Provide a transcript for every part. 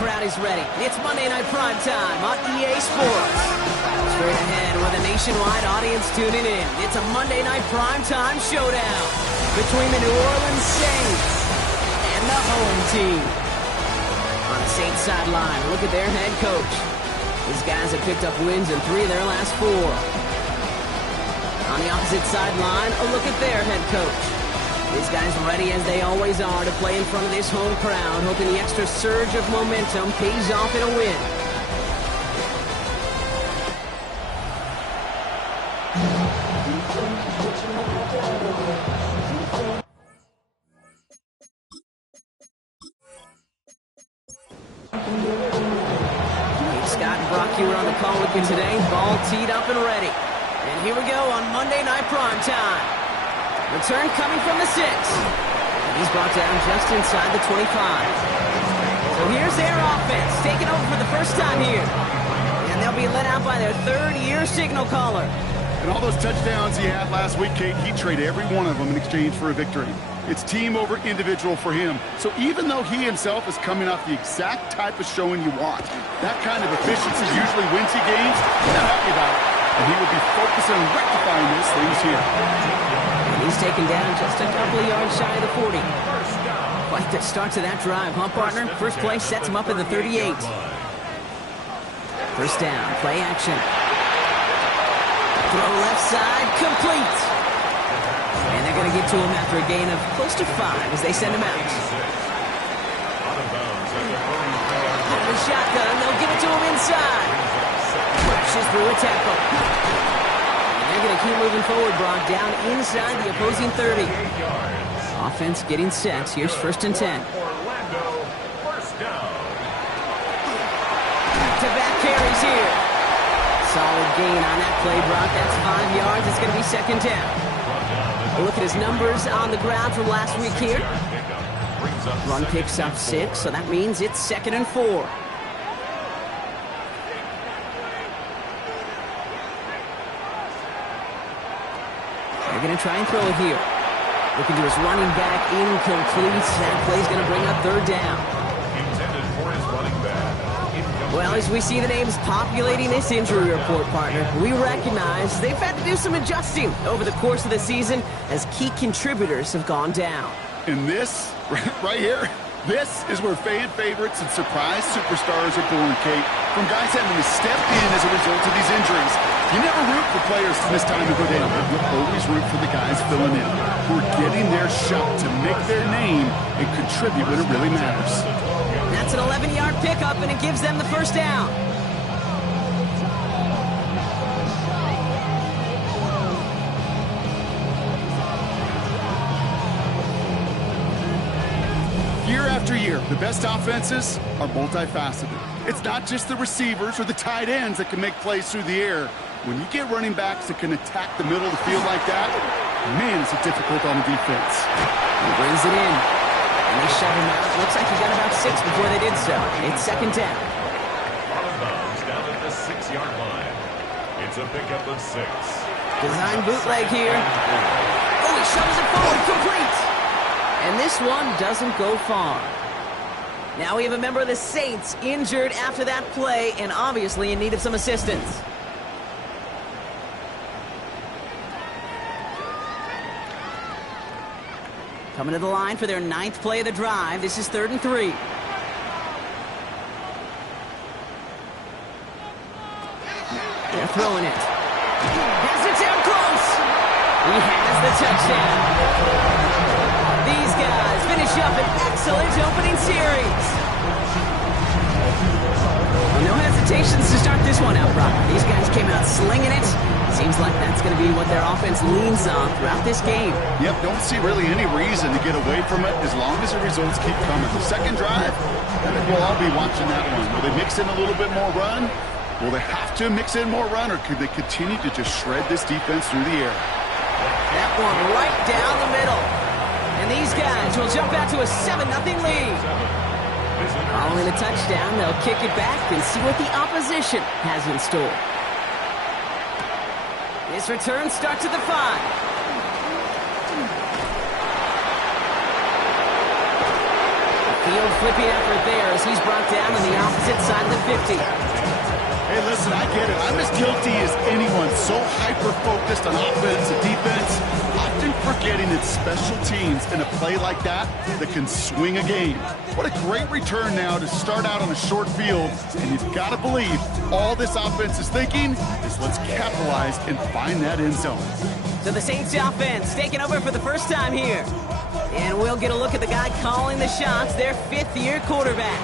crowd is ready. It's Monday Night Prime Time on EA Sports. Straight ahead with a nationwide audience tuning in. It's a Monday Night Prime Time showdown between the New Orleans Saints and the home team. On the Saints sideline, look at their head coach. These guys have picked up wins in 3 of their last 4. On the opposite sideline, a look at their head coach. These guys ready as they always are to play in front of this home crowd, hoping the extra surge of momentum pays off in a win. Scott and Brock, you were on the call with you today. Ball teed up and ready. And here we go on Monday Night Prime Time. Return coming from the 6. And he's brought down just inside the 25. So here's their offense, taking over for the first time here. And they'll be led out by their third-year signal caller. And all those touchdowns he had last week, Kate, he traded every one of them in exchange for a victory. It's team over individual for him. So even though he himself is coming off the exact type of showing you want, that kind of efficiency usually wins you games. He's not happy about it. And he will be focusing on rectifying those things here. He's taken down just a couple of yards shy of the 40. Quite the start to that drive, huh, partner? First play sets him up at the 38. First down, play action. Throw left side, complete. And they're going to get to him after a gain of close to 5 as they send him out. Out of the shotgun, they'll give it to him inside. Rushes through a tackle. They're going to keep moving forward, Brock, down inside the opposing 30. Offense getting set. Here's 1st and 10. Back-to-back carries here. Solid gain on that play, Brock. That's 5 yards. It's going to be 2nd down. A look at his numbers on the ground from last week here. Run picks up 6, so that means it's 2nd and 4. They're going to try and throw it here. Looking to his running back, incomplete. That play's going to bring up 3rd down. Intended for his running back. Well, as we see the names populating this injury report, partner, we recognize they've had to do some adjusting over the course of the season as key contributors have gone down. And this, right here, this is where fan favorites and surprise superstars are born, Kate. From guys having to step in as a result of these injuries. You never root for players to miss time to go down, but you always root for the guys filling in, who are getting their shot to make their name and contribute when it really matters. That's an 11-yard pickup, and it gives them the 1st down. Year after year, the best offenses are multifaceted. It's not just the receivers or the tight ends that can make plays through the air. When you get running backs that can attack the middle of the field like that, man, is it difficult on the defense. He brings it in, and they shut him out. Looks like he got about 6 before they did so. It's 2nd down. Out of bounds down at the 6-yard line. It's a pickup of 6. Design bootleg here. Oh, he shoves it forward, complete. And this one doesn't go far. Now we have a member of the Saints injured after that play and obviously in need of some assistance. Coming to the line for their 9th play of the drive. This is 3rd and 3. They're throwing it. Has it down close. He has the touchdown. These guys finish up an excellent opening series. Well, no hesitations to start this one out, Brock. These guys came out slinging it. Seems like that's going to be what their offense leans on throughout this game. Yep, don't see really any reason to get away from it as long as the results keep coming. The second drive, I think we'll all be watching that one. Will they mix in a little bit more run? Will they have to mix in more run, or could they continue to just shred this defense through the air? That one right down the middle. And these guys will jump out to a 7-0 lead. Following a touchdown, they'll kick it back and see what the opposition has in store. This return starts at the 5. Field flipping effort there as he's brought down on the opposite side of the 50. Hey, listen, I get it. I'm as guilty as anyone. So hyper-focused on offense and defense, often forgetting it's special teams in a play like that can swing a game. What a great return now to start out on a short field, and you've got to believe all this offense is thinking is let's capitalize and find that end zone. So the Saints offense taking over for the first time here. And we'll get a look at the guy calling the shots, their fifth-year quarterback.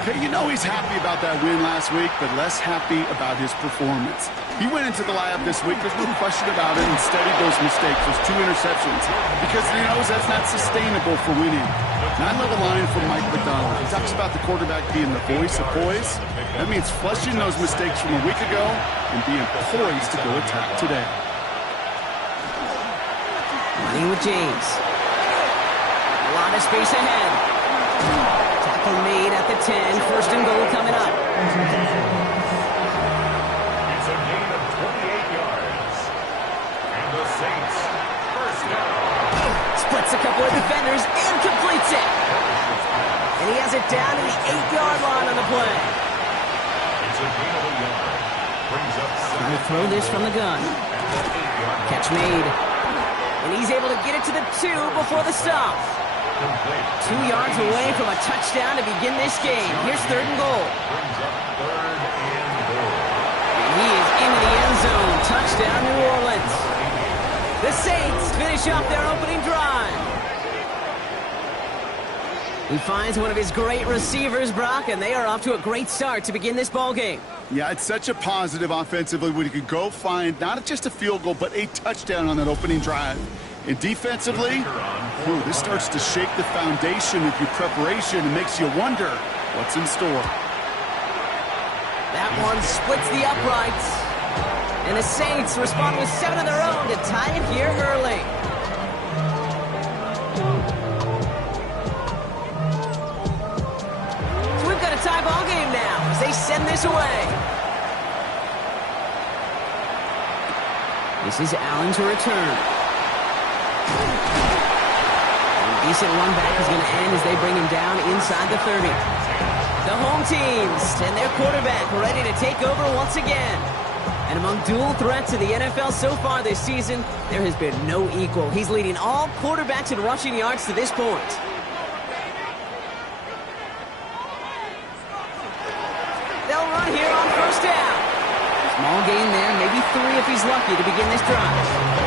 Okay, you know he's happy about that win last week, but less happy about his performance. He went into the lab this week, there's no question about it, and studied those mistakes, those 2 interceptions, because he knows that's not sustainable for winning. And I love a line from Mike McDonald. He talks about the quarterback being the voice of poise. That means flushing those mistakes from a week ago and being poised to go attack today. Running with James. A lot of space ahead. Tackle made at the 10. First and goal coming up. It's a gain of 28 yards. And the Saints first down. Splits a couple of defenders and completes it. And he has it down to the 8-yard line on the play. It's a gain of a yard. Brings up Trying to throw this from the gun. Catch made. And he's able to get it to the 2 before the stop. 2 yards away from a touchdown to begin this game. Here's third and goal. And he is into the end zone. Touchdown, New Orleans. The Saints finish off their opening drive. He finds one of his great receivers, Brock, and they are off to a great start to begin this ball game. Yeah, it's such a positive offensively when you could go find not just a field goal, but a touchdown on that opening drive. And defensively, this starts to shake the foundation of your preparation and makes you wonder what's in store. That one splits the uprights. And the Saints respond with 7 of their own to tie it here early. So we've got a tie ball game now as they send this away. This is Allen to return. A decent run back is going to end as they bring him down inside the 30. The home teams and their quarterback ready to take over once again. And among dual threats in the NFL so far this season, there has been no equal. He's leading all quarterbacks in rushing yards to this point. They'll run here on first down. Small gain there, maybe 3 if he's lucky to begin this drive.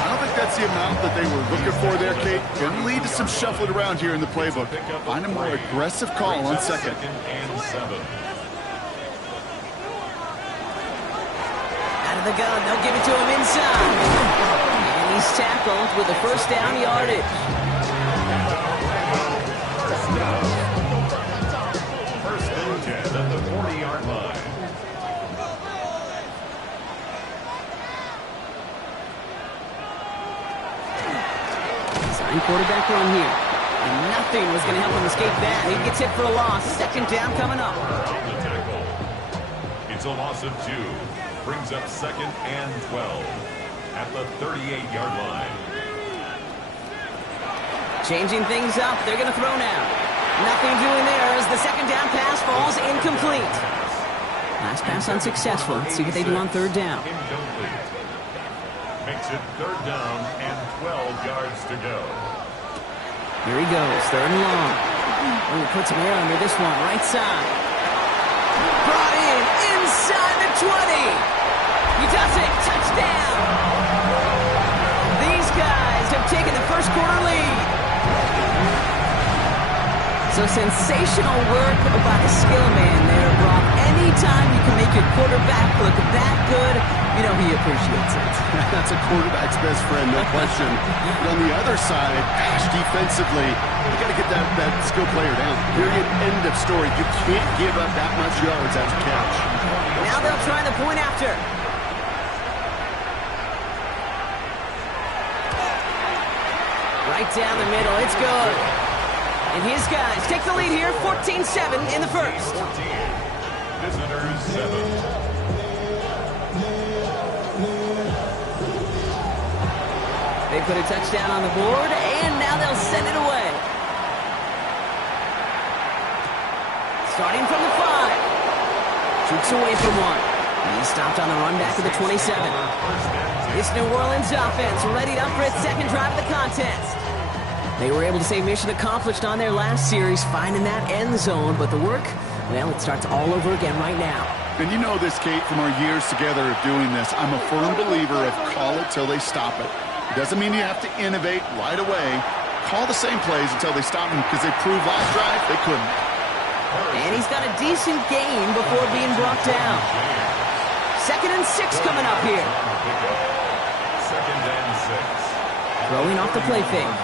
I don't think that's the amount that they were looking for there, Kate. Going to lead to some shuffling around here in the playbook. Find a more aggressive call on second. Out of the gun, they'll give it to him inside. And he's tackled with the first down yardage. First and 10 at the 40-yard line. Quarterback run here. And nothing was going to help him escape that. He gets hit for a loss. Second down coming up. The tackle. It's a loss of 2. Brings up second and 12 at the 38-yard line. Changing things up. They're going to throw now. Nothing doing there as the second down pass falls incomplete. Last pass unsuccessful. Let's see what they do on third down. Incomplete. Makes it third down and 12 yards to go. Here he goes, third and long. Oh, put some air under this one, right side. Brought in, inside the 20. He does it, touchdown. These guys have taken the first quarter lead. So sensational work by the skill man there, Brock. Anytime you can make your quarterback look that good, you know he appreciates it. That's a quarterback's best friend, no question. But on the other side, gosh, defensively, you got to get that skill player down. Period, end of story. You can't give up that much yards after catch. Now they'll try the point after. Right down the middle, it's good. And his guys take the lead here, 14-7 in the first. 14. Visitors 7. They put a touchdown on the board, and now they'll send it away. starting from the 5. Shoots away from one. He's stopped on the run back to the 27. This New Orleans offense readied up for its second drive of the contest. They were able to say mission accomplished on their last series, finding that end zone, but the work, well, it starts all over again right now. And you know this, Kate, from our years together of doing this. I'm a firm believer of call it till they stop it. It doesn't mean you have to innovate right away. Call the same plays until they stop them, because they proved last drive they couldn't. And he's got a decent gain before being brought down. 2nd and 6 coming up here. 2nd and 6. Throwing off the play fake.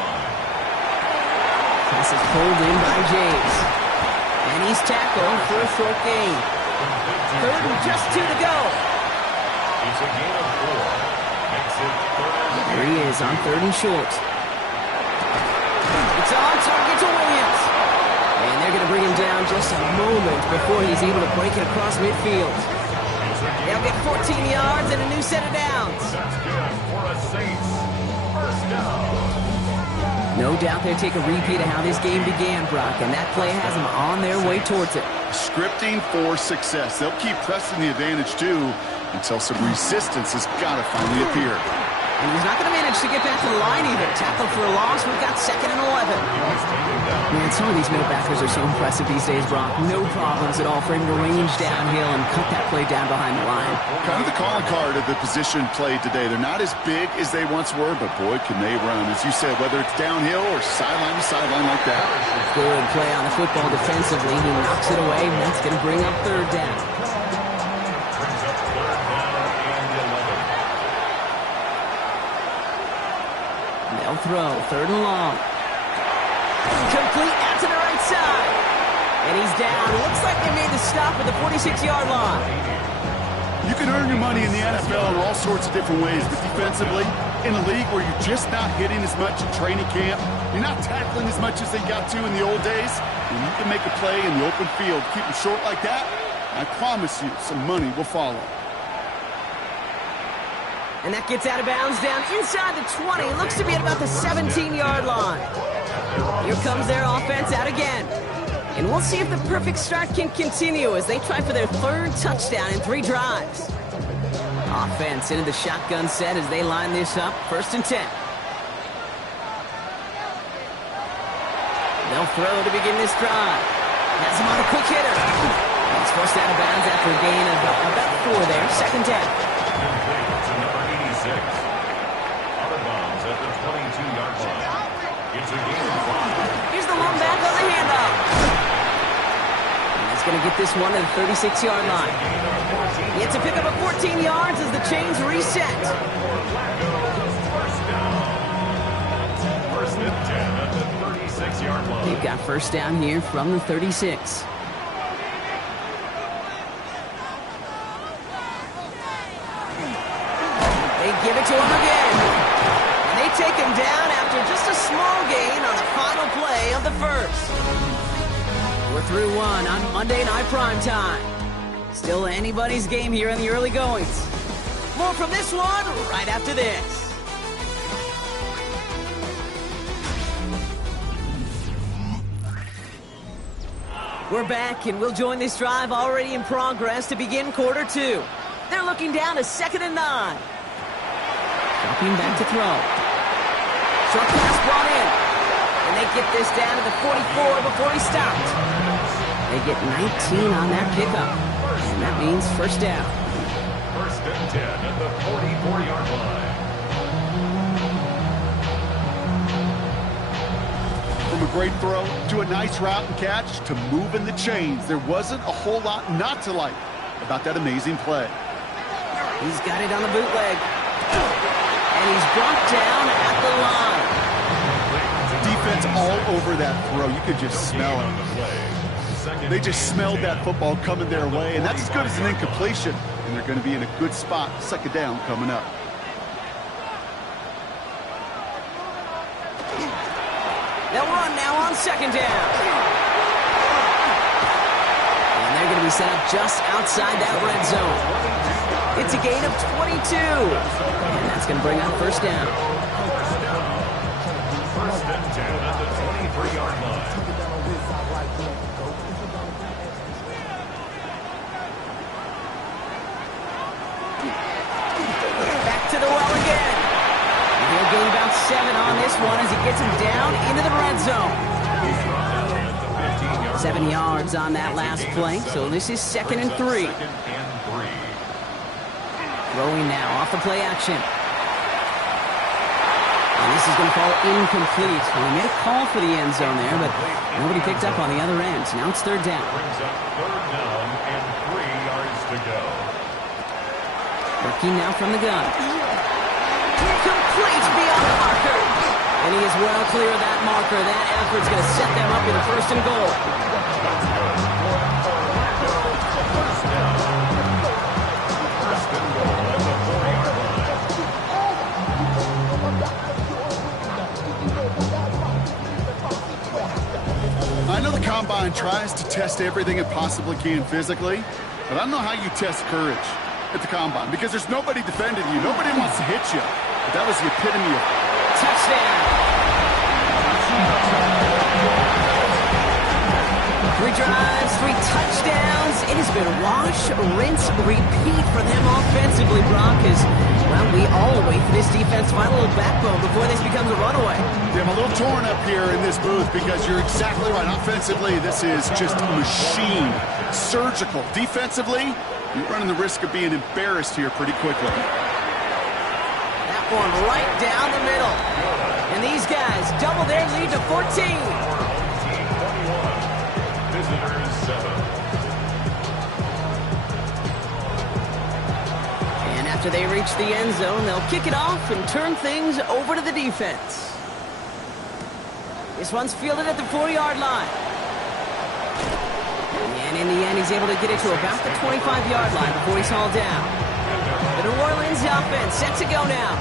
Pass is pulled in by James. And he's tackled for a short gain. 3rd and just 2 to go. It's a gain of 4. Makes it 3rd. There he is on 3rd and short. It's on target to Williams. And they're going to bring him down just a moment before he's able to break it across midfield. They'll get 14 yards and a new set of downs. That's good for a Saints. First down. No doubt they'll take a repeat of how this game began, Brock, and that play has them on their way towards it. Scripting for success. They'll keep pressing the advantage, too, until some resistance has got to finally appear. And he's not going to manage to get back to the line either. Tackled for a loss. We've got 2nd and 11. Man, some of these middle backers are so impressive these days, Brock. No problems at all for him to range downhill and cut that play down behind the line. Kind of the calling card of the position played today. They're not as big as they once were, but boy, can they run. As you said, whether it's downhill or sideline to sideline like that. Good play on the football defensively. He knocks it away, and that's going to bring up 3rd down. Brings up 3rd down and 11. They'll throw 3rd and long. Complete out to the right side. And he's down. Looks like they made the stop at the 46-yard line. You can earn your money in the NFL in all sorts of different ways, but defensively, in a league where you're just not hitting as much in training camp, you're not tackling as much as they got to in the old days, and you can make a play in the open field, keep them short like that, I promise you some money will follow. And that gets out of bounds down inside the 20. Looks to be at about the 17-yard line. Here comes their offense out again. And we'll see if the perfect start can continue as they try for their 3rd touchdown in 3 drives. Offense into the shotgun set as they line this up. 1st and 10. They'll throw to begin this drive. Has him on a quick hitter. He's forced out of bounds after a gain of about 4 there. 2nd down. Complete to number 86. Out of bounds at the 22-yard line. It's a gain of 5. Here's the long back on the handoff. And he's going to get this one at the 36-yard line. He had to pick up a 14 yards as the chains reset. First down. 1st and 10 at the 36-yard line. They've got 1st down here from the 36. They give it to him again. And they take him down after just a small gain on the final play of the 1st. We're through 1 on Monday Night Primetime. Still anybody's game here in the early goings. More from this one right after this. We're back, and we'll join this drive already in progress to begin quarter 2. They're looking down to 2nd and 9. Dropping back to throw. Short pass brought in. And they get this down to the 44 before he stopped. They get 19 on that pickup. And that means 1st down. 1st and 10 at the 44-yard line. From a great throw to a nice route and catch to moving the chains, there wasn't a whole lot not to like about that amazing play. He's got it on the bootleg. And he's brought down at the line. Defense all over that throw. You could just smell it. They just smelled that football coming their way, and that's as good as an incompletion. And they're going to be in a good spot. 2nd down coming up. They'll run now on 2nd down. And they're going to be set up just outside that red zone. It's a gain of 22. And that's going to bring up 1st down. 1st and 10 at the 23-yard line. 7 on this one as he gets him down into the red zone. 7 yards on that last play, so this is 2nd and 3. Throwing now off the play action. And this is going to fall incomplete. Well, he made a call for the end zone there, but nobody picked up on the other end. Now it's 3rd down. Brings up 3rd down and 3 yards to go. Working now from the gun. Complete beyond the marker. And he is well clear of that marker. That effort's going to set them up with a 1st and goal. I know the Combine tries to test everything it possibly can physically, but I don't know how you test courage at the Combine because there's nobody defending you. Nobody wants to hit you. But that was the epitome of touchdown. 3 drives, 3 touchdowns. It has been wash, rinse, repeat for them offensively, Brock, as, well, we all wait for this defense to find a little backbone before this becomes a runaway. Yeah, I'm a little torn up here in this booth because you're exactly right. Offensively, this is just a machine. Surgical. Defensively, you're running the risk of being embarrassed here pretty quickly. That one right down the middle. And these guys double their lead to 14. Visitors 7. And after they reach the end zone, they'll kick it off and turn things over to the defense. This one's fielded at the 4-yard line. And in the end, he's able to get it to about the 25-yard line before he's hauled down. The New Orleans offense set to go now.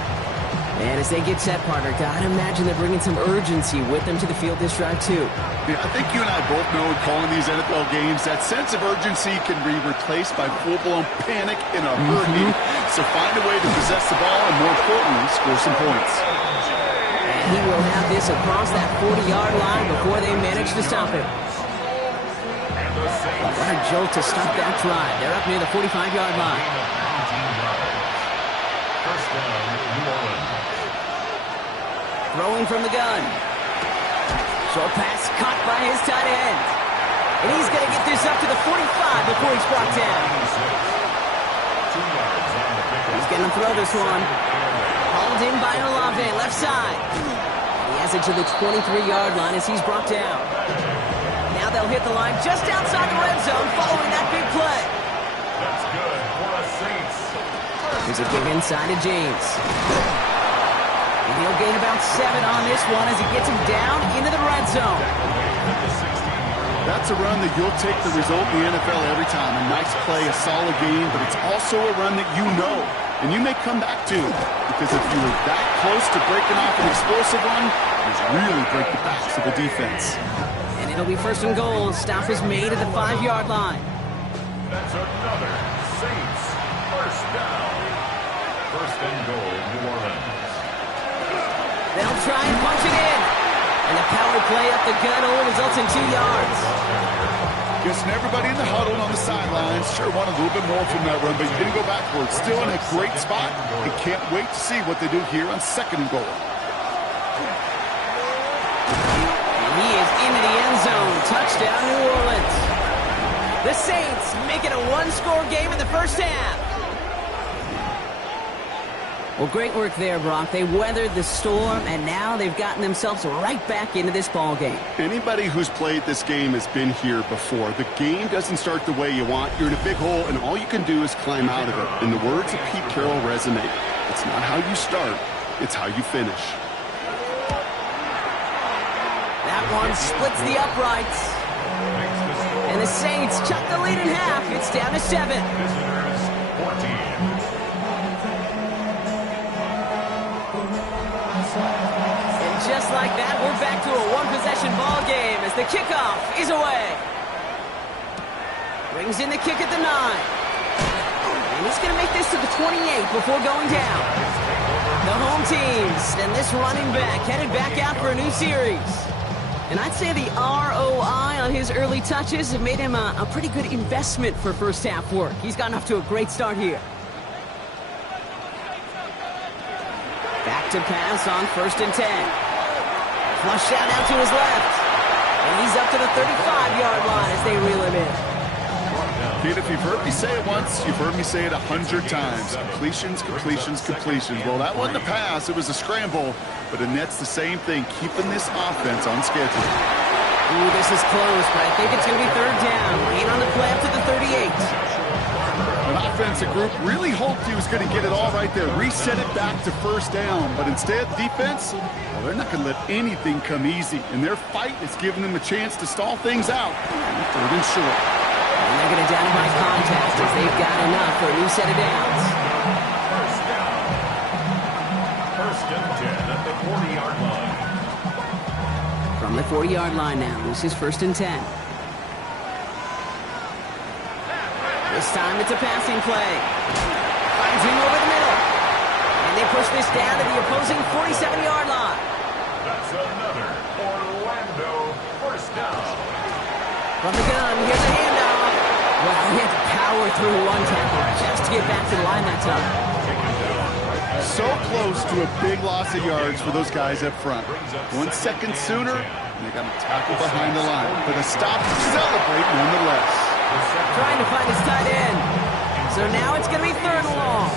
And as they get set, partner, gotta imagine they're bringing some urgency with them to the field this drive, too. Yeah, I think you and I both know in calling these NFL games, that sense of urgency can be replaced by full-blown panic in a hurry. So find a way to possess the ball and, more importantly, score some points. And he will have this across that 40-yard line before they manage to stop him. What a jolt to stop that drive. They're up near the 45-yard line. 1st down, New Orleans. Throwing from the gun. Short pass caught by his tight end. And he's going to get this up to the 45 before he's brought down. 2 yards on the pickup. He's going to throw this one. Hauled in by Olave, left side. He has it to the 23-yard line as he's brought down. Now they'll hit the line just outside the red zone following that big play. That's good for the Saints. Here's a give inside to James. And he'll gain about 7 on this one as he gets him down into the red zone. That's a run that you'll take the result in the NFL every time. A nice play, a solid game, but it's also a run that you know and you may come back to. Because if you were that close to breaking off an explosive run, it's really break the backs of the defense. And it'll be 1st and goal. Stop is made at the 5-yard line. That's another Saints 1st down. 1st and goal, New Orleans. They'll try and punch it in. And the power play up the gut only results in 2 yards. Guessing everybody in the huddle on the sidelines sure wanted a little bit more from that run, but you didn't go backwards. Still in a great spot and can't wait to see what they do here on 2nd and goal. He is into the end zone. Touchdown, New Orleans. The Saints make it a 1-score game in the 1st half. Well, great work there, Brock. They weathered the storm, and now they've gotten themselves right back into this ball game. Anybody who's played this game has been here before. The game doesn't start the way you want. You're in a big hole, and all you can do is climb out of it. And the words of Pete Carroll resonate. It's not how you start, it's how you finish. That one splits the uprights. And the Saints chuck the lead in half. It's down to 7. Visitors 14. Just like that, we're back to a one-possession ball game as the kickoff is away. Brings in the kick at the 9. And he's going to make this to the 28 before going down. The home teams and this running back headed back out for a new series. And I'd say the ROI on his early touches have made him a pretty good investment for first half work. He's gotten off to a great start here. Back to pass on 1st and 10. Flush down out to his left. And he's up to the 35-yard line as they reel him in. Pete, if you've heard me say it once, you've heard me say it 100 times. Completions, completions, completions. Well, that wasn't a pass. It was a scramble. But the Nets the same thing, keeping this offense on schedule. Ooh, this is close, but I think it's going to be 3rd down. Lane on the play up to the 38. An offensive group really hoped he was going to get it all right there, reset it back to 1st down. But instead, defense, well, they're not going to let anything come easy. And their fight is giving them a chance to stall things out. 3rd and short. And they're going to down by contact as they've got enough for a new set of downs. 1st and 10 at the 40-yard line. From the 40-yard line now, this is 1st and 10. This time it's a passing play. Finds him over the middle. And they push this down to the opposing 47-yard line. That's another Orlando 1st down. From the gun, here's a handoff. Well, he had to power through one tackle just to get back to the line that time. So close to a big loss of yards for those guys up front. 1 second sooner, and they got a tackle behind the line. But a stop to celebrate nonetheless. Trying to find his tight end. So now it's going to be 3rd and long.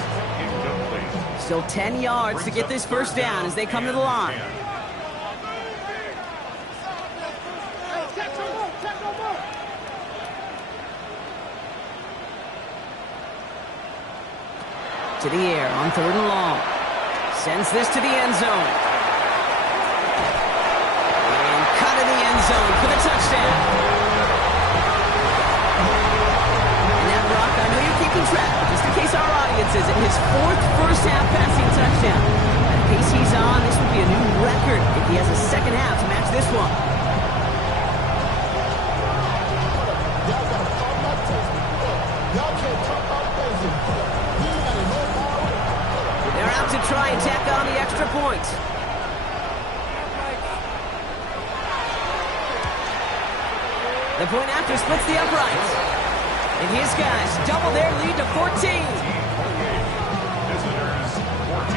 Still 10 yards to get this 1st down as they come to the line. To the air on 3rd and long. Sends this to the end zone. And cut in the end zone for the touchdown. And now, Brock, I know you're keeping track, just in case our audience isn't, his 4th first-half passing touchdown. At the pace he's on, this would be a new record if he has a second half to match this one. They're out to try and tack on the extra point. The point after splits the uprights. And his guys double their lead to 14. Visitors 14.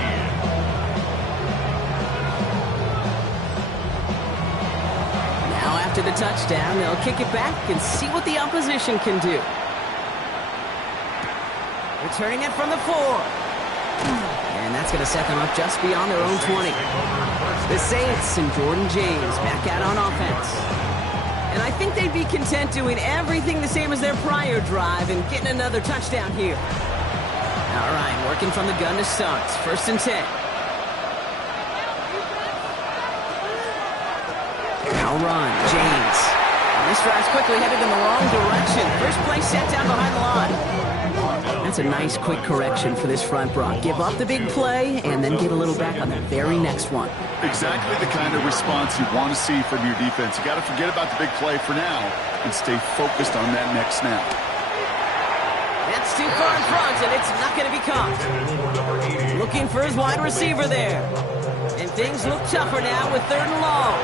Now after the touchdown, they'll kick it back and see what the opposition can do. Returning it from the 4. And that's going to set them up just beyond their own 20. The Saints and Jordan James back out on offense. And I think they'd be content doing everything the same as their prior drive and getting another touchdown here. All right, working from the gun to start. 1st and 10. Now run, James. And this drive's quickly headed in the wrong direction. First play set down behind the line. That's a nice quick correction for this front, Brock. Give up the big play and then get a little back on the very next one. Exactly the kind of response you want to see from your defense. You got to forget about the big play for now and stay focused on that next snap. That's too far in front, and it's not going to be caught. Looking for his wide receiver there. And things look tougher now with 3rd and long.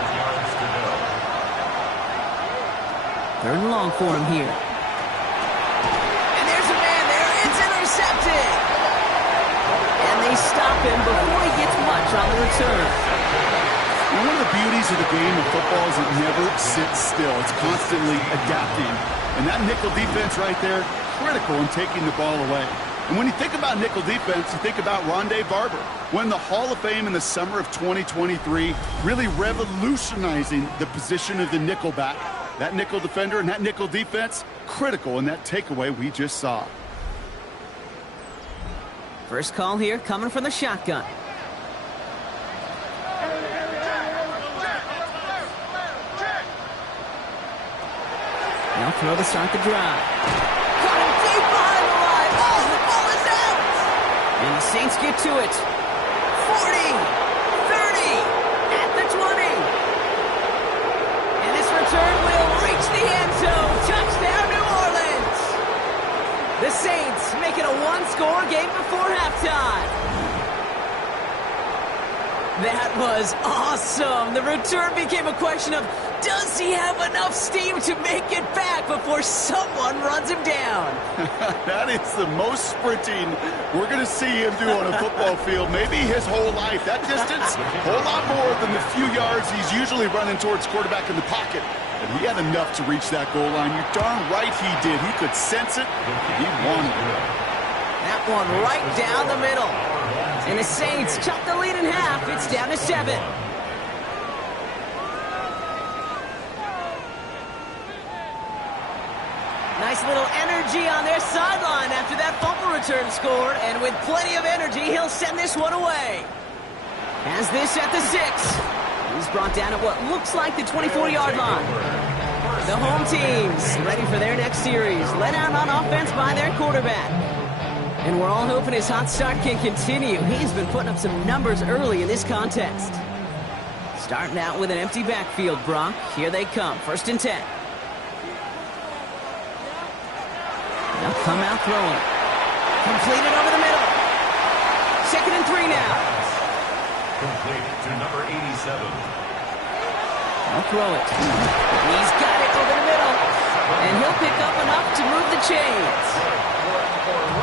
3rd and long for him here. Intercepted. And they stop him before he gets much on the return. And one of the beauties of the game of football is it never sits still. It's constantly adapting. And that nickel defense right there, critical in taking the ball away. And when you think about nickel defense, you think about Rondé Barber, won the Hall of Fame in the summer of 2023, really revolutionizing the position of the nickel back. That nickel defender and that nickel defense, critical in that takeaway we just saw. First call here coming from the shotgun. Now throw to start the drive. Got him deep behind the line. Oh, the ball is out. And the Saints get to it. 40, 30, at the 20. And this return will reach the end zone. Touchdown, New Orleans. The Saints make it a one-score game before halftime. That was awesome. The return became a question of Does he have enough steam to make it back before someone runs him down? That is the most sprinting we're going to see him do on a football field, maybe his whole life. That distance, a whole lot more than the few yards he's usually running towards quarterback in the pocket. And he had enough to reach that goal line. You're darn right he did. He could sense it. He wanted it. That one right down the middle. And the Saints cut the lead in half. It's down to 7. Nice little energy on their sideline after that fumble return score. And with plenty of energy, he'll send this one away. Has this at the 6. He's brought down at what looks like the 24-yard line. The home team's ready for their next series. Led out on offense by their quarterback. And we're all hoping his hot start can continue. He's been putting up some numbers early in this contest. Starting out with an empty backfield, Brock. Here they come. 1st and 10. They'll come out throwing. Completed over the middle. 2nd and 3 now. Complete to number 87. They'll throw it. He's got it over the middle. And he'll pick up enough to move the chains.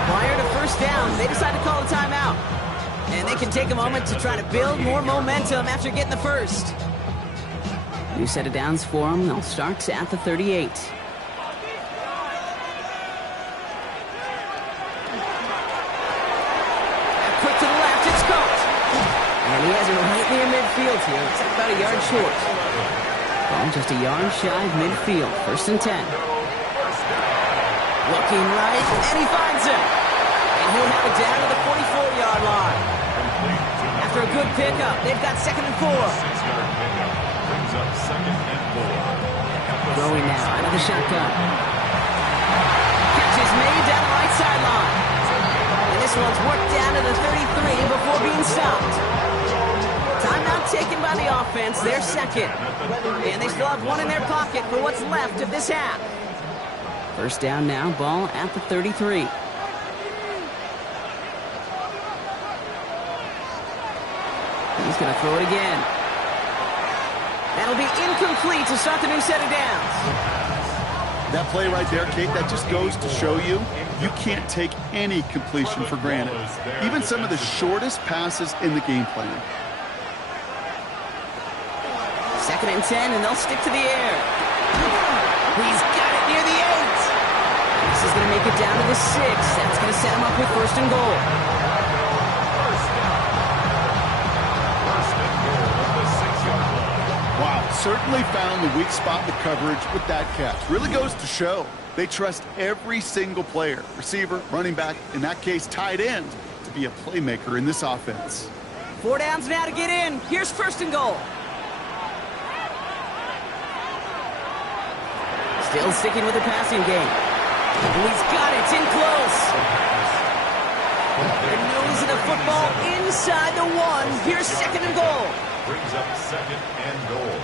Prior to 1st down, they decide to call a timeout. And they can take a moment to try to build more momentum after getting the first. New set of downs for them. They'll start at the 38. Quick to the left, it's caught. And he has it right near midfield here. It's about a yard short. Ball just a yard shy of midfield. 1st and 10. Looking right, and he finds it. And he'll have it down to the 44-yard line. After a good pickup, they've got 2nd and 4. 6-yard pickup brings up 2nd and 4. Throwing now out of the shotgun. Catch is made down the right sideline. And this one's worked down to the 33 before being stopped. Timeout taken by the offense, their 2nd. And they still have one in their pocket for what's left of this half. 1st down now, ball at the 33. He's going to throw it again. That'll be incomplete to start the new set of downs. That play right there, Kate, that just goes to show you, you can't take any completion for granted. Even some of the shortest passes in the game plan. 2nd and 10, and they'll stick to the air. He's got it near the 8. This is going to make it down to the 6. That's going to set him up with 1st and goal. Wow, certainly found the weak spot in the coverage with that catch. Really goes to show they trust every single player, receiver, running back, in that case tight end, to be a playmaker in this offense. 4 downs now to get in. Here's 1st and goal. Still sticking with the passing game. He's got it. It's in close. The nose of the football inside the 1. Here's 2nd and goal. Brings up 2nd and goal.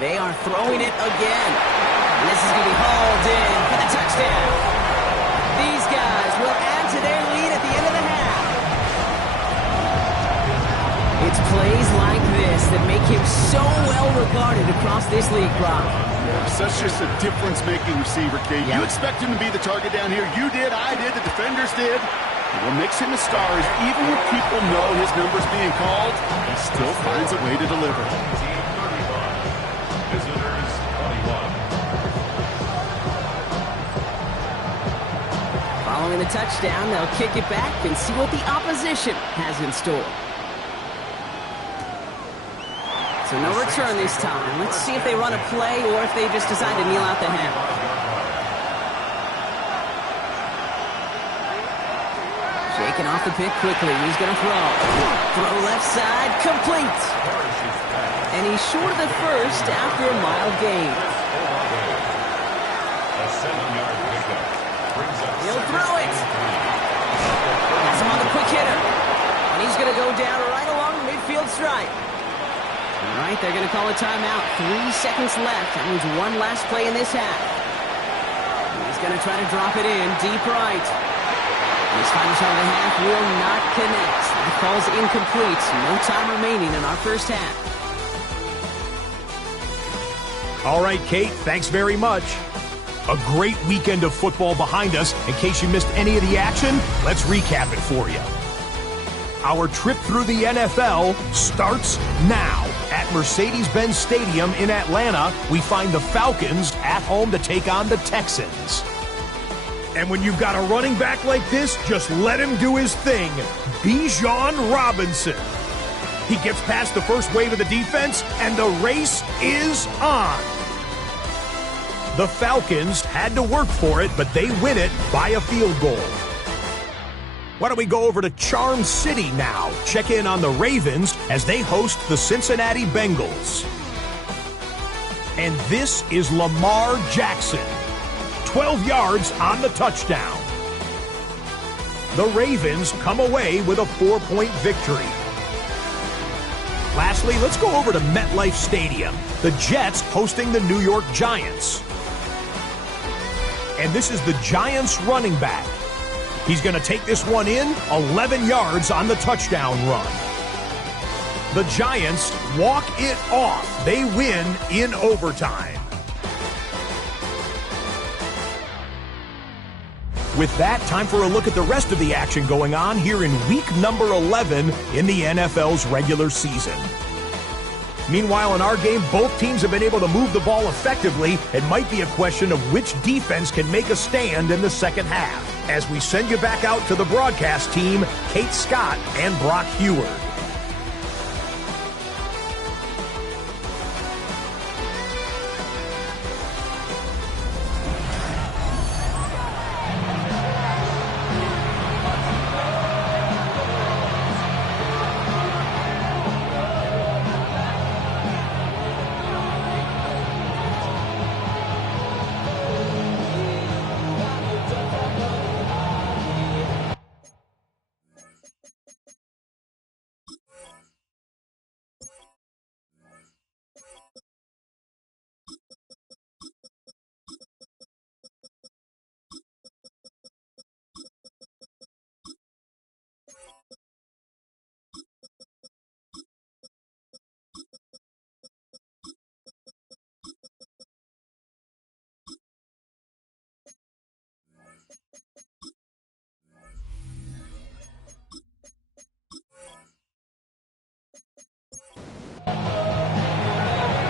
They are throwing it again. And this is going to be hauled in for the touchdown. These guys will add to their lead at the end of the half. It's plays like this that make him so well regarded across this league, Brock. Such just a difference-making receiver, Kate. Yep. You expect him to be the target down here. You did, I did, the defenders did. What makes him a star is even when people know his number's being called, he still finds a way to deliver. Visitors 21. Following the touchdown, they'll kick it back and see what the opposition has in store. So no return this time. Let's see if they run a play or if they just decide to kneel out the half. Shaking off the pick quickly. He's going to throw. Throw left side, complete. And he's short of the first after a mild gain. A 7-yard pickup brings up He'll 2nd throw it. Has him on the quick hitter. And he's going to go down right along the midfield stripe. All right, they're going to call a timeout. 3 seconds left. That means one last play in this half. He's going to try to drop it in deep right. This final shot of the half will not connect. That falls incomplete. No time remaining in our first half. All right, Kate, thanks very much. A great weekend of football behind us. In case you missed any of the action, let's recap it for you. Our trip through the NFL starts now. At Mercedes-Benz Stadium in Atlanta, we find the Falcons at home to take on the Texans. And when you've got a running back like this, just let him do his thing. Bijan Robinson. He gets past the first wave of the defense, and the race is on. The Falcons had to work for it, but they win it by a field goal. Why don't we go over to Charm City now? Check in on the Ravens as they host the Cincinnati Bengals. And this is Lamar Jackson. 12 yards on the touchdown. The Ravens come away with a 4-point victory. Lastly, let's go over to MetLife Stadium. The Jets hosting the New York Giants. And this is the Giants running back. He's going to take this one in, 11 yards on the touchdown run. The Giants walk it off. They win in overtime. With that, time for a look at the rest of the action going on here in week number 11 in the NFL's regular season. Meanwhile, in our game, both teams have been able to move the ball effectively. It might be a question of which defense can make a stand in the second half. As we send you back out to the broadcast team, Kate Scott and Brock Heward.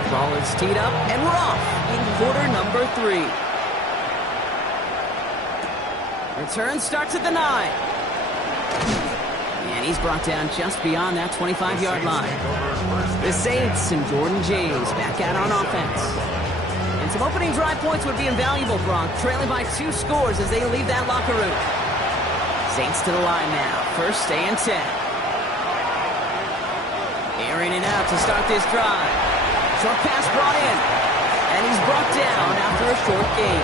Ball is teed up, and we're off in quarter number 3. Return starts at the 9. And he's brought down just beyond that 25-yard line. The Saints and Jordan James back out on offense. And some opening drive points would be invaluable, Brock, trailing by 2 scores as they leave that locker room. Saints to the line now, first and 10. Airing it out to start this drive. Short pass brought in, and he's brought down after a short gain.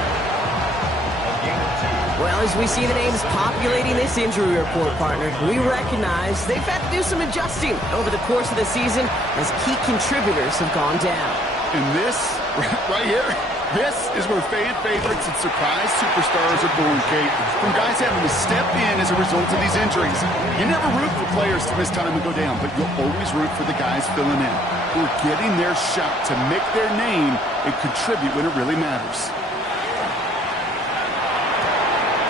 Well, as we see the names populating this injury report, partner, we recognize they've had to do some adjusting over the course of the season as key contributors have gone down. And this, right here, this is where fan favorites and surprise superstars are born, Kate. From guys having to step in as a result of these injuries. You never root for players to miss time and go down, but you'll always root for the guys filling in, who are getting their shot to make their name and contribute when it really matters.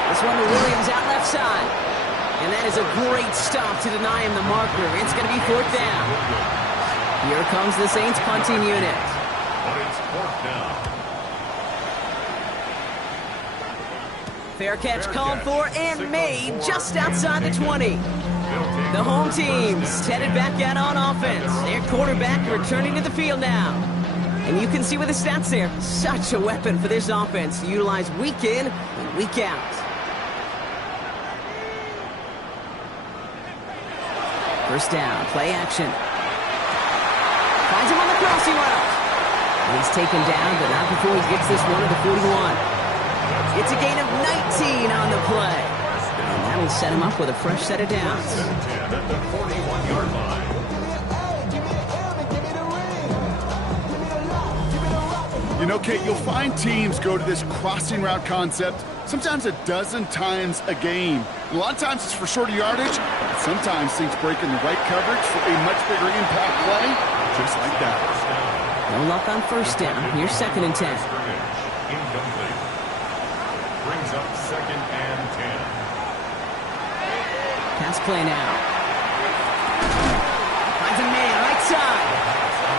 This one to Williams out left side. And that is a great stop to deny him the marker. It's going to be 4th down. Here comes the Saints punting unit. But it's 4th down. Fair catch called for and made just outside the 20. The home team's headed back out on offense. Their quarterback returning to the field now. And you can see with the stats there, such a weapon for this offense to utilize week in and week out. First down, play action. Finds him on the crossing route. And he's taken down, but not before he gets this one to the 41. It's a gain of 19 on the play. And that'll set him up with a fresh set of downs. At the 41-yard line. You know, Kate, you'll find teams go to this crossing route concept sometimes a dozen times a game. A lot of times it's for shorter yardage, but sometimes things break in the right coverage for a much bigger impact play, just like that. No luck on first down. Here's 2nd and 10. Incomplete. Brings up 2nd and 10. Pass play now. Finds a man right side.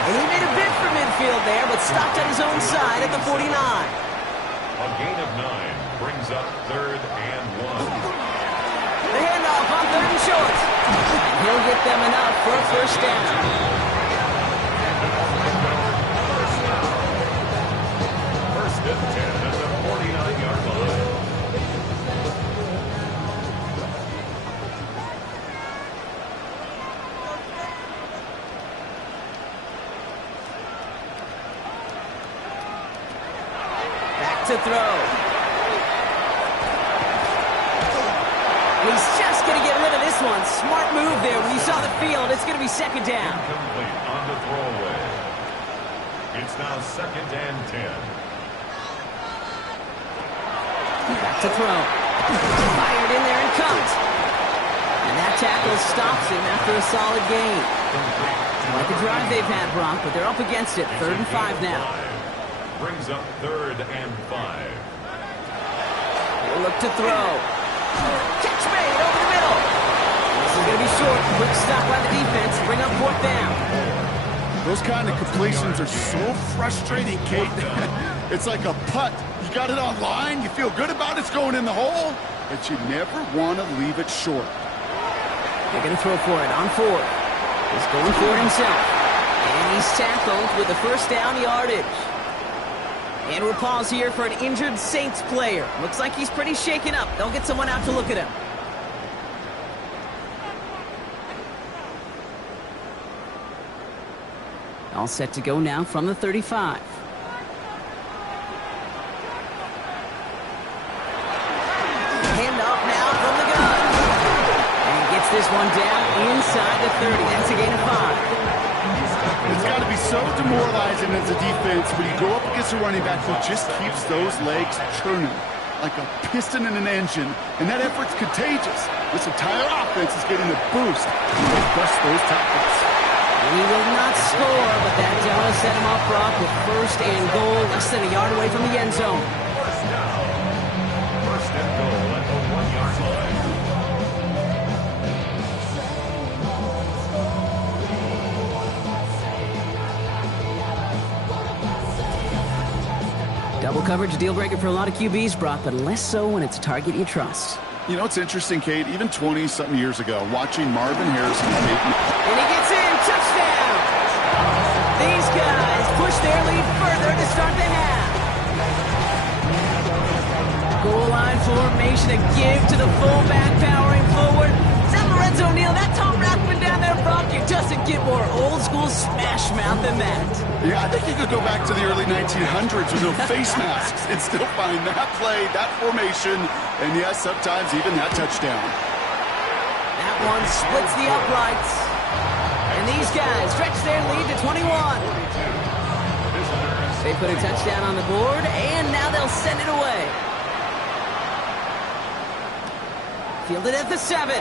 And he made a bid for midfield there, but stopped at his own side at the 49. A gain of 9 brings up 3rd and 1. The handoff on 3rd and short. And he'll get them enough for a first down. First and 10 at the 49-yard line. Back to throw. He's just going to get rid of this one. Smart move there. When you saw the field, it's going to be 2nd down. Incomplete on the throwaway. It's now 2nd and 10. Back to throw. Fired in there and cut. And that tackle stops him after a solid gain. Like a drive they've had, Brock, but they're up against it. 3rd and 5 now. Brings up 3rd and 5. He'll look to throw. Catch made over the middle. This is going to be short. Quick stop by the defense. Bring up 4th down. Those kind of completions are so frustrating, Kate. It's like a putt. You got it on line, you feel good about it's going in the hole, but you never want to leave it short. They're going to throw for it on 4th. He's going for it himself. And he's tackled with the first down yardage. And we'll pause here for an injured Saints player. Looks like he's pretty shaken up. They'll get someone out to look at him. All set to go now from the 35. Handoff now from the gun. And he gets this one down inside the 30. That's a gain of 5. It's got to be so demoralizing as a defense when you go up against a running back who just keeps those legs churning like a piston in an engine, and that effort's contagious. This entire offense is getting a boost when they bust those tackles. He will not score, but that does set him up, Brock, with 1st and goal, less than a yard away from the end zone. First down. 1st and goal at the 1-yard line. Double coverage, deal breaker for a lot of QBs, Brock, but less so when it's a target you trust. You know, it's interesting, Kate, even 20-something years ago, watching Marvin Harrison take... And he gets in, touchdown! These guys push their lead further to start the half. Goal line formation, a give to the fullback, powering forward. Sam Lorenzo Neal, that Tom Rathman down there, Brock, it doesn't get more old-school smash mouth than that. Yeah, I think you could go back to the early 1900s with no face masks and still find that play, that formation, and yes, sometimes even that touchdown. That one splits the uprights. And these guys stretch their lead to 21. They put a touchdown on the board, and now they'll send it away. Fielded at the 7.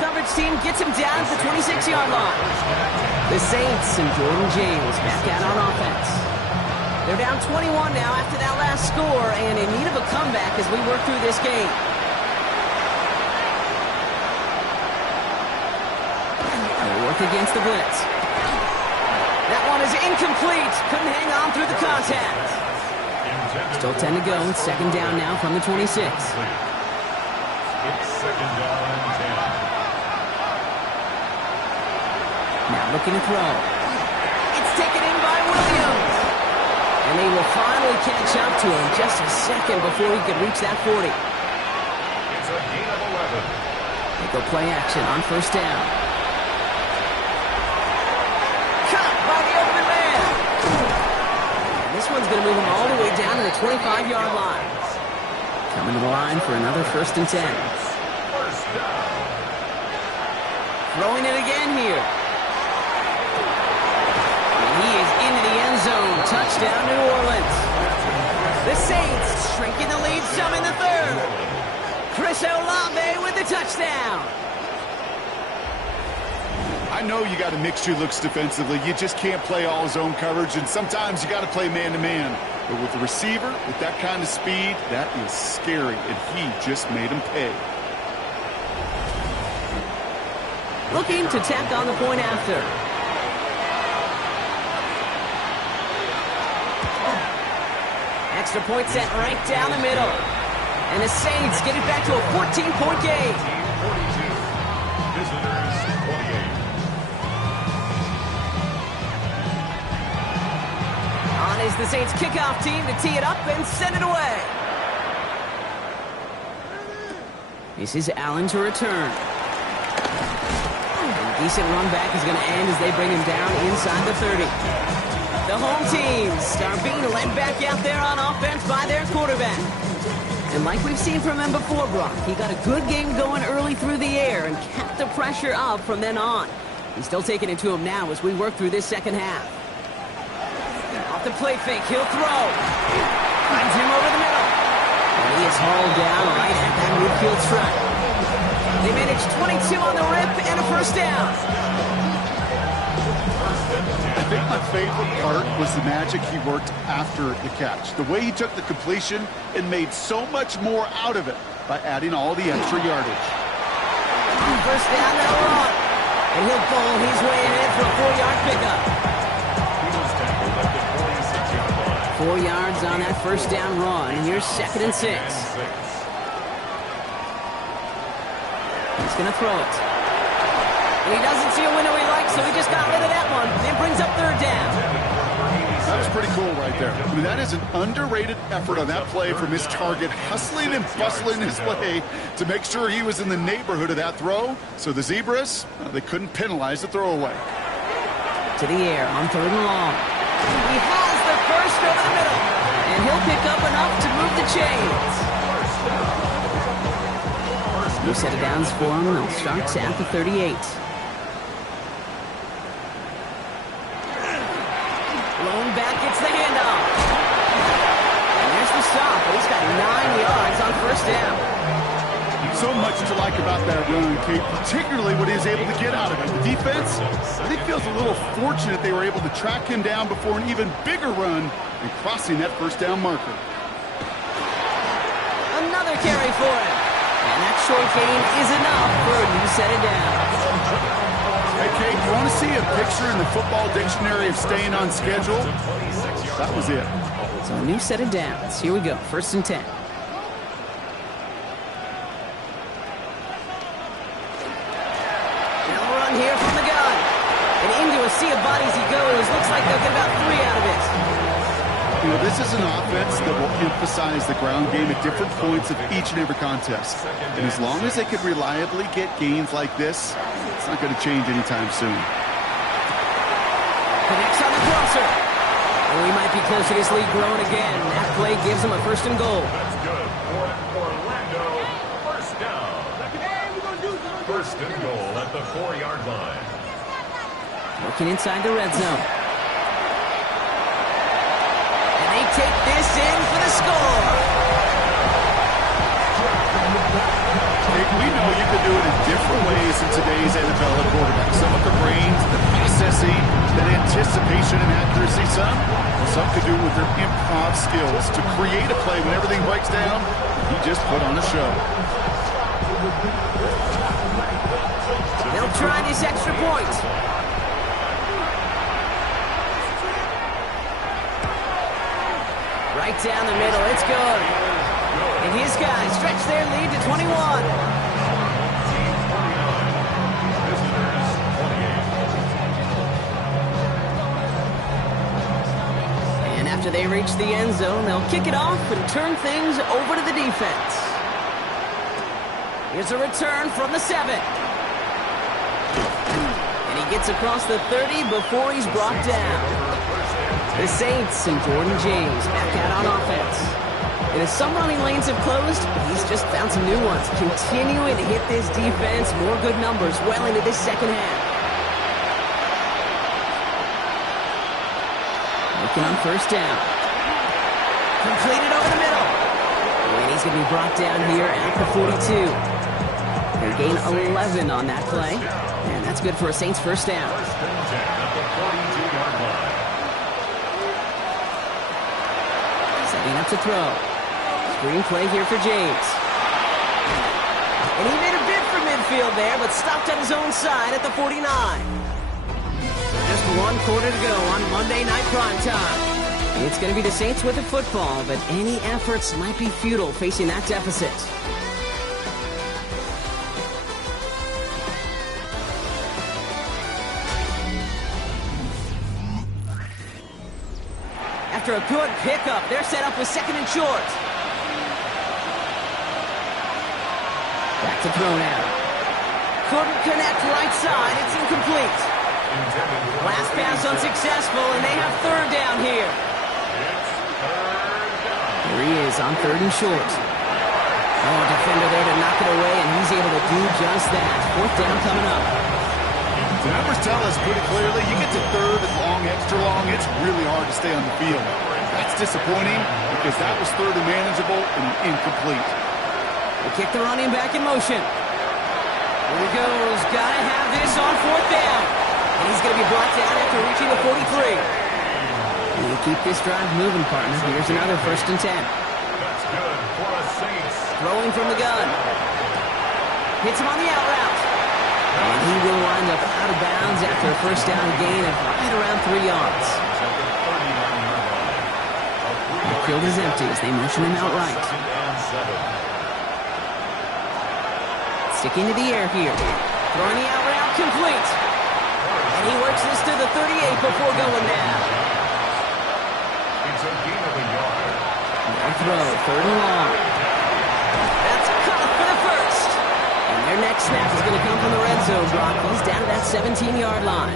Coverage team gets him down to the 26-yard line. The Saints and Jordan James back out on offense. They're down 21 now after that last score and in need of a comeback as we work through this game. They work against the blitz. That one is incomplete. Couldn't hang on through the contact. Still 10 to go. 2nd down now from the 26. It's 2nd down and 10. Now looking to throw. It's taken in by Williams. And they will finally catch up to him just a second before he could reach that 40. It's a gain of 11. They go play action on 1st down. Cut by the open man. And this one's going to move him all the way down to the 25-yard line. Coming to the line for another 1st and 10. First down. Throwing it again here. He is into the end zone. Touchdown, New Orleans. The Saints shrinking the lead some in the 3rd. Chris Olave with the touchdown. I I know you got to mix your looks defensively. You just can't play all zone coverage, and sometimes you got to play man-to-man. But with the receiver, with that kind of speed, that is scary, and he just made him pay. Looking to tack on the point after. Extra point set right down the middle. And the Saints get it back to a 14-point game. 42. Visitors 28. On is the Saints kickoff team to tee it up and send it away. This is Allen to return. A decent run back is going to end as they bring him down inside the 30. The home teams are being led back out there on offense by their quarterback. And like we've seen from him before, Brock, he got a good game going early through the air and kept the pressure up from then on. He's still taking it to him now as we work through this second half. Off the play fake, he'll throw. Finds him over the middle. And he is hauled down right at that midfield stripe. They managed 22 on the rip and a first down. I think my favorite part was the magic he worked after the catch. The way he took the completion and made so much more out of it by adding all the extra yardage. First down, they'll run. And he'll bowl his way ahead for a 4-yard pickup. He was tackled at the 46-yard line. 4 yards on that first down run. And here's 2nd and 6. He's going to throw it. And he doesn't see a window he likes, so he just got rid of that one. It brings up 3rd down. That was pretty cool right there. I mean, that is an underrated effort on that play from his target, hustling and bustling his way to make sure he was in the neighborhood of that throw. So the Zebras, they couldn't penalize the throwaway. To the air on 3rd and long. He has the first over the middle. And he'll pick up enough to move the chains. New set of downs for him. They'll start at the 38. Lone back gets the handoff. And there's the stop. But he's got 9 yards on first down. So much to like about that run, Kate, particularly what he was able to get out of it. The defense, I think, feels a little fortunate they were able to track him down before an even bigger run and crossing that first down marker. Another carry for him. And that short gain is enough for a new set of downs. Hey, Kate, you want to see a picture in the football dictionary of staying on schedule? That was it. So a new set of downs. Here we go. 1st and 10. They'll run here from the gun. And into a sea of bodies he goes. Looks like they'll get about 3 out of it. You know, this is an offense that will emphasize the ground game at different points of each and every contest. And as long as they can reliably get gains like this, it's not going to change anytime soon. Connects on the crosser. And we might be close to this lead growing again. That play gives them a 1st and goal. That's good for Orlando. First down. 1st and goal at the 4-yard line. Working inside the red zone. Take this in for the score. We know you can do it in different ways in today's NFL at quarterback. Some with the brains, the processing, that anticipation and accuracy. Some could do it with their improv skills to create a play when everything breaks down. He just put on a show. They'll try this extra point. Right down the middle, it's good. And his guys stretch their lead to 21. And after they reach the end zone, they'll kick it off and turn things over to the defense. Here's a return from the 7. And he gets across the 30 before he's brought down. The Saints and Jordan James back out on offense. And as some running lanes have closed, he's just found some new ones, continuing to hit this defense more good numbers well into this second half. Looking on first down. Completed over the middle. And he's going to be brought down here at the 42. They gain 11 on that play. And that's good for a Saints first down. First and 10 at the 42-yard line. Setting up to throw. Screen play here for James. And he made a bid for midfield there, but stopped at his own side at the 49. Just one quarter to go on Monday Night Primetime. It's going to be the Saints with the football, but any efforts might be futile facing that deficit. After a good pickup, they're set up with second and short. Back to throw now. Couldn't connect right side. It's incomplete. Last pass unsuccessful, and they have third down here. Here he is on third and short. Oh, defender there to knock it away, and he's able to do just that. Fourth down coming up. The numbers tell us pretty clearly, you get to third and long, extra long, it's really hard to stay on the field. That's disappointing because that was third and manageable and incomplete. They kick the running back in motion. Here he goes. Got to have this on fourth down. And he's going to be brought down after reaching the 43. We keep this drive moving, partner. Here's another first and 10. That's good for a Saints. Throwing from the gun. Hits him on the out route. And he will wind up out of bounds after a first down gain of right around 3 yards. The field is empty as they motion him out right. Sticking to the air here. Throwing the out route complete. And he works this to the 38 before going down. It's a gain of a yard. Now throw, third and long. That's caught for the first. And their next snap is going to come from the red zone, Broncos, down to that 17-yard line.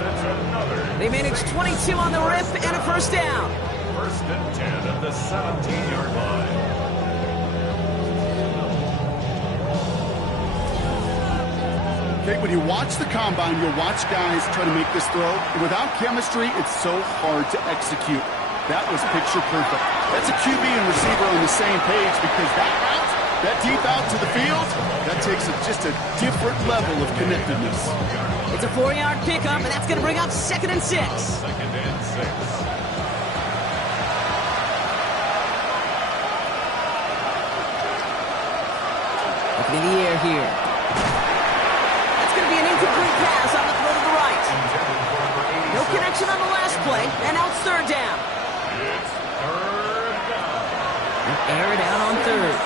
They managed 22 on the rip and a first down. First and 10 at the 17-yard line. Okay, when you watch the combine, you'll watch guys try to make this throw. Without chemistry, it's so hard to execute. That was picture perfect. That's a QB and receiver on the same page because that route, that deep out to the field, that takes just a different level of connectedness. It's a 4-yard pickup, and that's going to bring up second and 6. Second and 6. Up in the air here. Incomplete pass on the throw to the right. No connection on the last play, and now it's third down. It's third down. Air it out on third.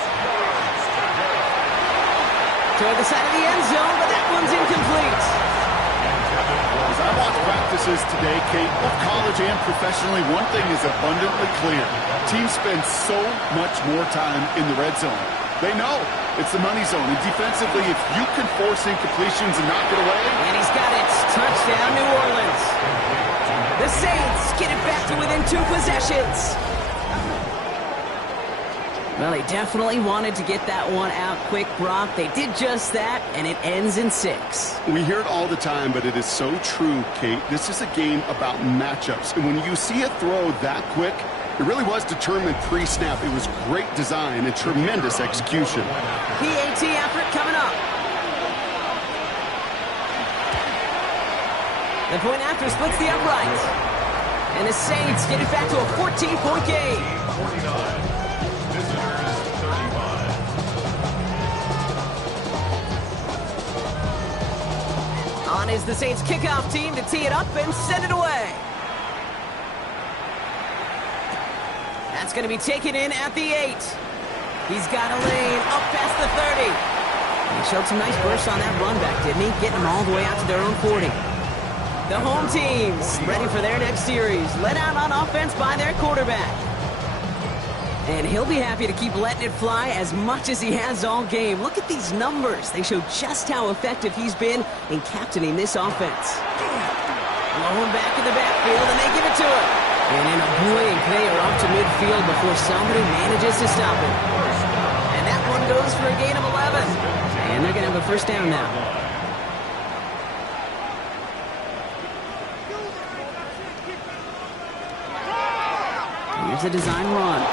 Toward the side of the end zone, but that one's incomplete. As I watch practices today, Kate, both college and professionally, one thing is abundantly clear. Teams spend so much more time in the red zone. They know it's the money zone. And defensively, if you can force incompletions and knock it away. And he's got it. Touchdown, New Orleans. The Saints get it back to within 2 possessions. Well, they definitely wanted to get that one out quick, Brock. They did just that, and it ends in 6. We hear it all the time, but it is so true, Kate. This is a game about matchups. And when you see a throw that quick, it really was determined pre-snap. It was great design and tremendous execution. PAT effort coming up. The point after splits the upright. And the Saints get it back to a 14-point game. 49. Visitors 35. On is the Saints kickoff team to tee it up and send it away. That's going to be taken in at the 8. He's got a lane up past the 30. He showed some nice bursts on that run back, didn't he? Getting them all the way out to their own 40. The home team's ready for their next series. Let out on offense by their quarterback. And he'll be happy to keep letting it fly as much as he has all game. Look at these numbers. They show just how effective he's been in captaining this offense. Blowing back in the backfield, and they give it to him. And in a blink, they are up to midfield before somebody manages to stop him. And that one goes for a gain of 11. And they're going to have a first down now. Here's a design run.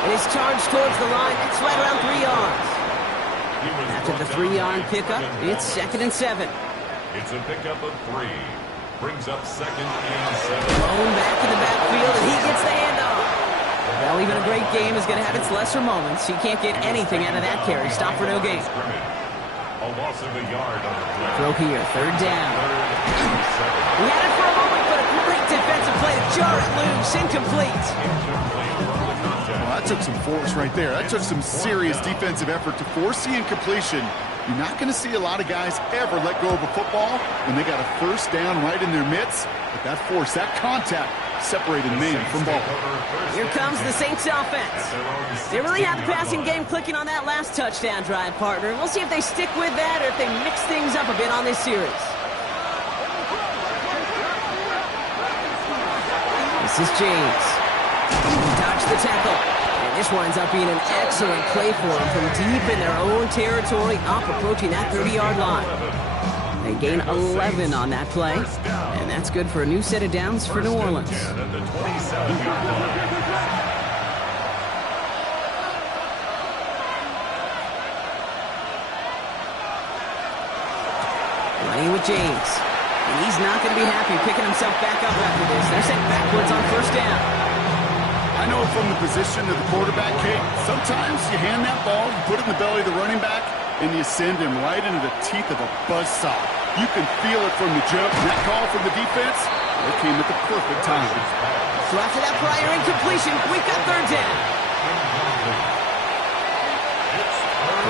And it's charged towards the line. It's right around 3 yards. After the 3-yard pickup, it's 2nd and 7. It's a pickup of 3. Brings up 2nd and 7. Thrown back in the backfield, and he gets the handoff. Well, even a great game is going to have its lesser moments. He can't get anything out of that carry. Stop for no gain. A loss of a yard on the play. Throw here, 3rd down. 3rd and 7. He had it for a moment, but a great defensive play to jar it loose. Incomplete. Well, that took some force right there. That took some serious defensive effort to force the incompletion. You're not going to see a lot of guys ever let go of a football when they got a 1st down right in their midst. But that force, that contact, separated man from ball. Here comes the Saints offense. They really had the passing game clicking on that last touchdown drive, partner. We'll see if they stick with that or if they mix things up a bit on this series. This is James. Dodge the tackle. And this winds up being an excellent play for them from deep in their own territory, up approaching that 30-yard line. They gain 11 on that play, and that's good for a new set of downs for New Orleans. Playing with James, and he's not going to be happy picking himself back up after this. They're sent backwards on 1st down. I know from the position of the quarterback, Kate, sometimes you hand that ball, you put it in the belly of the running back, and you send him right into the teeth of a buzzsaw. You can feel it from the jump. That call from the defense, it came at the perfect time. So after that prior incompletion, we've got 3rd down.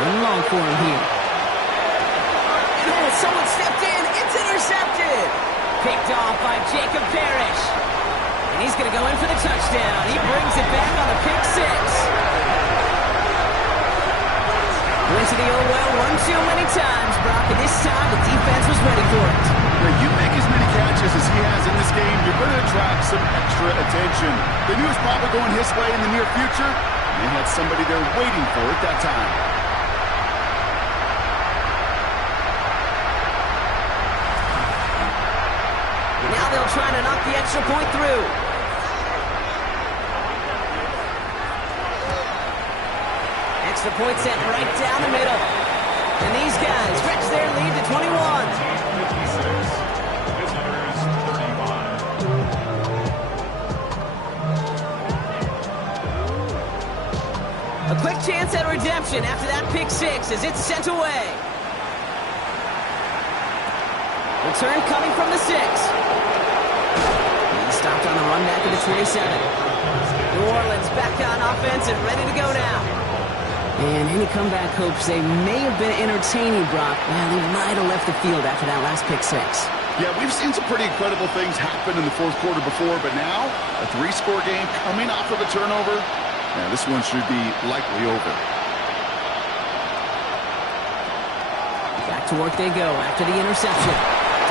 Going long for him here. Oh, someone stepped in. It's intercepted. Picked off by Jacob Parrish. And he's going to go in for the touchdown. He brings it back on the pick 6. Went to the old well one too many times, Brock, and this time the defense was ready for it. Now, you make as many catches as he has in this game, you're going to attract some extra attention. They knew it was probably going his way in the near future, and they had somebody there waiting for it that time. Now they'll try to knock the extra point through. Extra point sent right down the middle. And these guys stretch their lead to 21. Visitors 35. A quick chance at redemption after that pick 6 as it's sent away. Return coming from the 6. He stopped on the run back at the 27. New Orleans back on offense and ready to go now. And any comeback hopes, they may have been entertaining, Brock. Well, they might have left the field after that last pick 6. Yeah, we've seen some pretty incredible things happen in the 4th quarter before, but now a 3-score game coming off of a turnover. Now this one should be likely over. Back to work they go after the interception.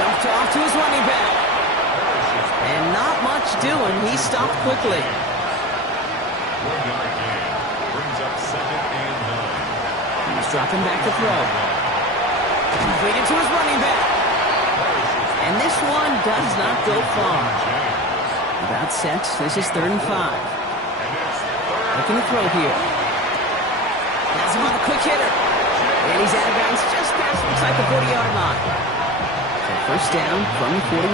Dumped off to his running back. And not much doing. He stopped quickly. 1-yard gain. Brings up 2nd and 9. He's dropping back to throw. Completed to his running back. And this one does not go far. About set. This is 3rd and 5. Looking to throw here. Has him on a quick hitter. And he's out of bounds just past, looks like the 40-yard line. So 1st down from the 41.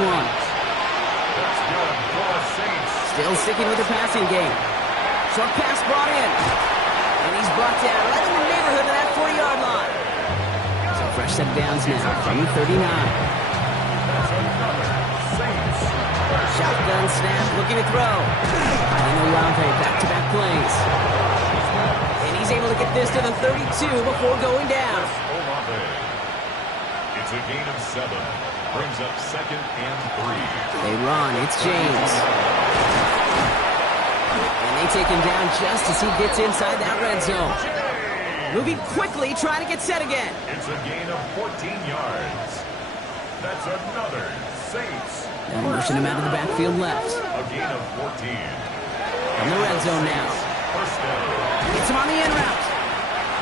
Still sticking with the passing game. Short pass brought in. And he's brought down right in the neighborhood of that 40-yard line. So fresh set of downs now from the 39. Shotgun snap, looking to throw. Finding Olave, back-to-back plays. And he's able to get this to the 32 before going down. It's a gain of 7. Brings up 2nd and 3. They run. It's James. And they take him down just as he gets inside that red zone. Moving quickly, trying to get set again. It's a gain of 14 yards. That's another Saints. And motion him out of the backfield left. A gain of 14. From the red zone now. First down. Gets him on the in route.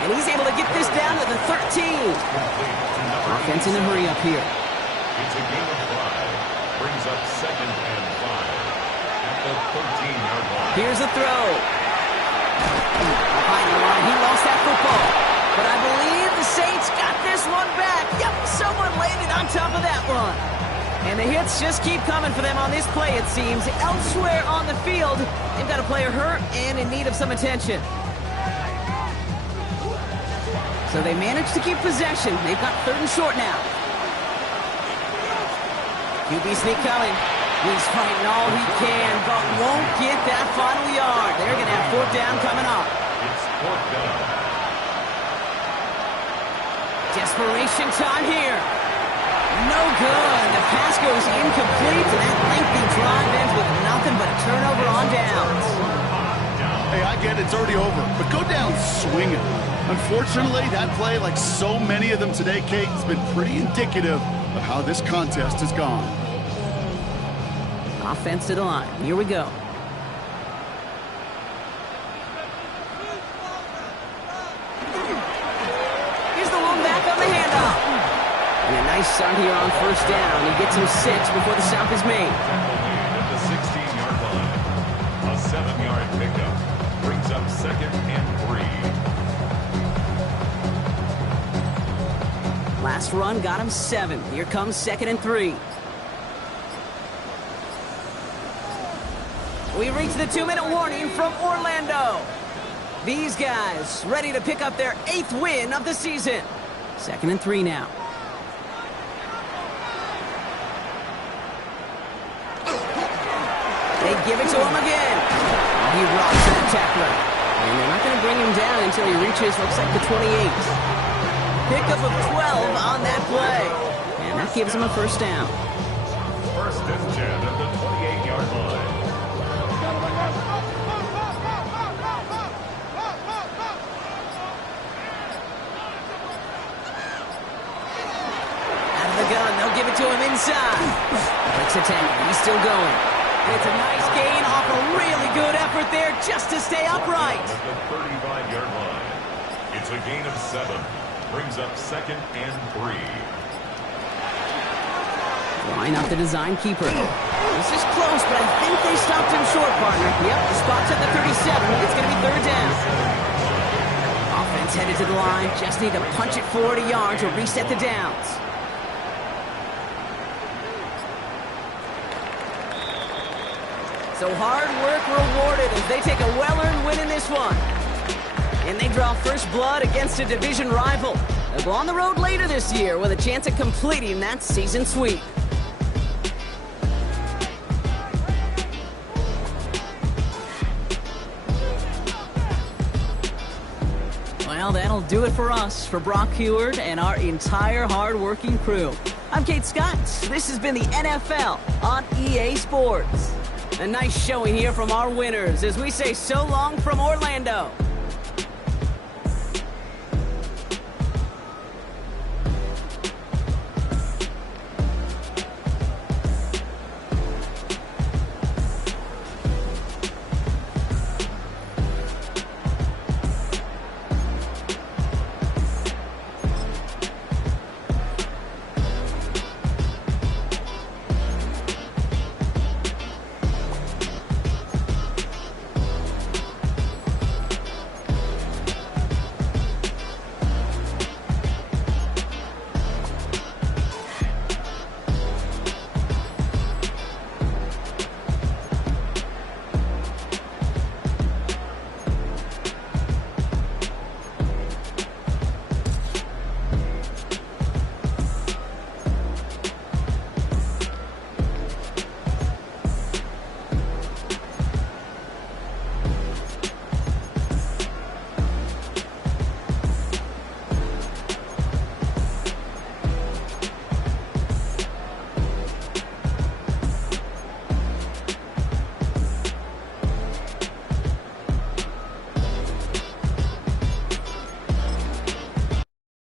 And he's able to get this down to the 13. Offense in a hurry up here. It's a gain of 5. Brings up 2nd and 5. At the 13-yard line. Here's a throw. Behind the line, he lost that football. But I believe the that one. And the hits just keep coming for them on this play, it seems. Elsewhere on the field, they've got a player hurt and in need of some attention. So they managed to keep possession. They've got 3rd and short now. QB sneak coming. He's fighting all he can, but won't get that final yard. They're going to have 4th down coming up. It's 4th down. Desperation time here. No good. The pass goes incomplete, and that lengthy drive ends with nothing but a turnover on downs. Hey, I get it. It's already over, but go down swinging. Unfortunately, that play, like so many of them today, Kate, has been pretty indicative of how this contest has gone. Offense to the line. Here we go. Here's the one back on the handoff. And a nice start here on 1st down. He gets him 6 before the stop is made. At the 16-yard line. A 7-yard pickup brings up 2nd and 3. Last run got him 7. Here comes 2nd and 3. We reach the 2-minute warning from Orlando. These guys ready to pick up their 8th win of the season. 2nd and 3 now. They give it to him again. He rocks that tackler. And they're not going to bring him down until he reaches, looks like the 28. Pickup of 12 on that play. And that gives him a 1st down. 1st and 10 at the 28-yard line. Out of the gun, they'll give it to him inside. Breaks a tackle, he's still going. It's a nice gain off a really good effort there just to stay upright. At the 35-yard line. It's a gain of 7. Brings up 2nd and 3. Line up the design keeper. This is close, but I think they stopped him short, partner. Yep, the spot's at the 37. It's going to be 3rd down. Offense headed to the line. Just need to punch it 40 yards or reset the downs. So hard work rewarded as they take a well-earned win in this one. And they draw first blood against a division rival. They'll go on the road later this year with a chance at completing that season sweep. Well, that'll do it for us, for Brock Huard and our entire hard-working crew. I'm Kate Scott. This has been the NFL on EA Sports. A nice showing here from our winners as we say so long from Orlando.